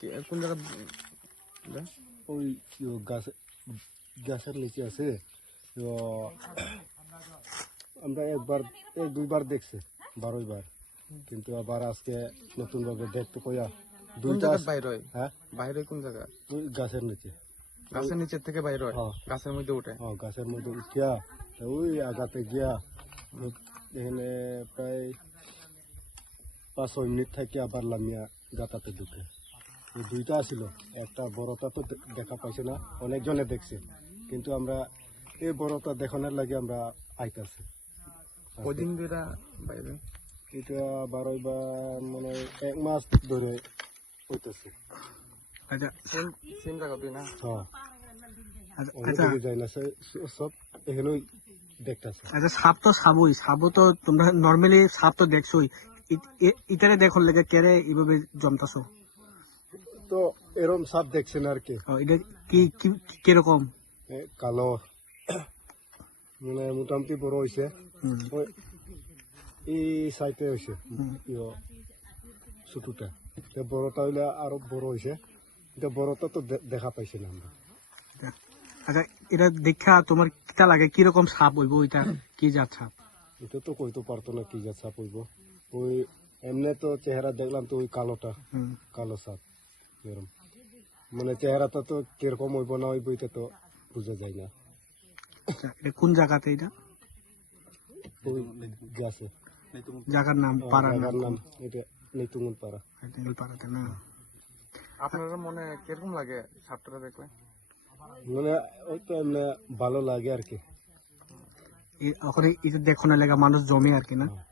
কে- কোন জায়গা ওই ইয়ো গাছ গাছের নিচে আছে তো আমরা একবার এক দুইবার দেখছি বারোই বার কিন্তু আবার আজকে নতুন ভাবে দেখতে কইয়া কোন দুইটা জায়গা আছে- বাইর হয় হ্যাঁ বাইর হয় কোন জায়গা ওই গাছের নিচে গাছের নিচের থেকে বাইর হয় হ্যাঁ। গাছের মধ্যে উঠে ও গাছের মধ্যে উঠিয়া তো ওই আগাতে গিয়া এখানে প্রায় পাঁচ ছয় মিনিট থেকে আবার লামিয়া গাতাতে ঢুকে এই দুইটা ছিল একটা বড়টা তো দেখা পাইছে না অনেকজনে দেখছে। কিন্তু আমরা এই বড়টা দেখানোর লাগে আমরা আইতাছি। কদিন ধরে বাইরে? এটা বারোই বা মানে এক মাস ধরে হইতেছে। আচ্ছা সেম সেম জায়গা তুই না? হ্যাঁ। আচ্ছা অনেক আচ্ছা। দিকে যায় না সব এখানেই দেখতেছে। আচ্ছা সাপ তো সাবই তো তোমরা নর্মালি সাপ তো দেখছোই। ইটারে দেখুন লেগে কেরে এইভাবে জমতাছো। তো এরম সাপ দেখছেন আর কি। এটা কীরকম? কালো। মানে মোটামুটি বড় হয়েছে এই সাইডে হয়েছে ছোটটা তো বড়টা হইলে আরও বড় হয়েছে এটা বড়টা তো দেখা পাইছি না আমরা। আচ্ছা এটা দেখা তোমার কিটা লাগে? কীরকম সাপ হইব এটা কি জাত সাপ? এটা তো কইতে পারতো না কি যা সাপ হইব। ওই এমনি তো চেহারা দেখলাম তো ওই কালোটা। কালো সাপ। মানে চেহারাটা তো কীরকম হইব না হইব এটা তো বোঝা যায় না। আচ্ছা এটা কোন জায়গাতে এটা? ওই গাছে জায়গার নাম পাড়ার নাম নাম এটা নেতুঙ্গল পাড়া আইটেঙ্গেল পাড়াতে না। আপনার মনে কীরকম লাগে সাপটা দেখলে? মানে ওই তো ভালো লাগে আর কি। ওখানে এটা দেখো না লেগা মানুষ জমে আর কি না? হ্যাঁ।